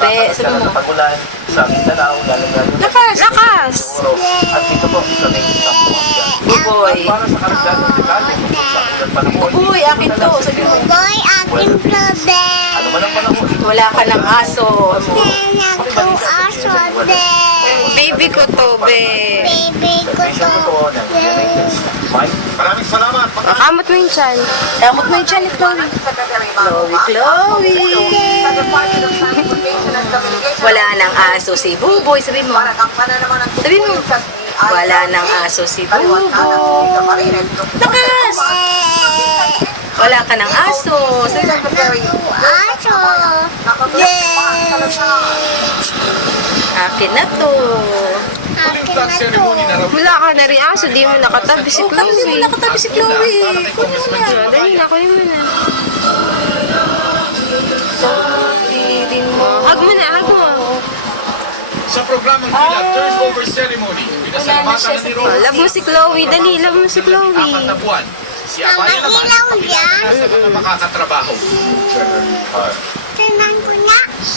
Be, sabi mo. Pag-ulan sa Mindanao, lalong-lalo. Lakas! Lakas! At dito po, sa may Sambuanga. Buboy. Para sa karagdagan ng detalye tungkol sa ulan panahon. Buboy, akin to. Sabi mo. Boy, aking probe. Ano man ang panahon? Wala ka ng aso. Kaya ko aso, be. Baby ko to, be. Baby ko Servisyo to. po ng United Mike. Maraming salamat. Kamot mo yung chan. Kamot mo yung chan ni Chloe. Chloe. Wala nang aso si Buboy. Sabi mo. Sabi mo. Wala nang aso si Buboy. Lakas! Wala ka ng aso. Sabi mo. Aso. Yes. Akin na to. Akin na to. Wala ka na rin aso, di mo nakatabi si Kunin mo Chloe. nakatabi si Chloe. Kunin mo na. Dali na, kunin mo na. Din mo. Hug mo na, hug mo. Sa programang Kilab Turnover Ceremony, pinasalamatan na ni Ron Love mo si Chloe, dali, love mo si Chloe. 4 na buwan. Si Amaya naman, Mailaw yan. sa mga makakatrabaho. Tinan ko na.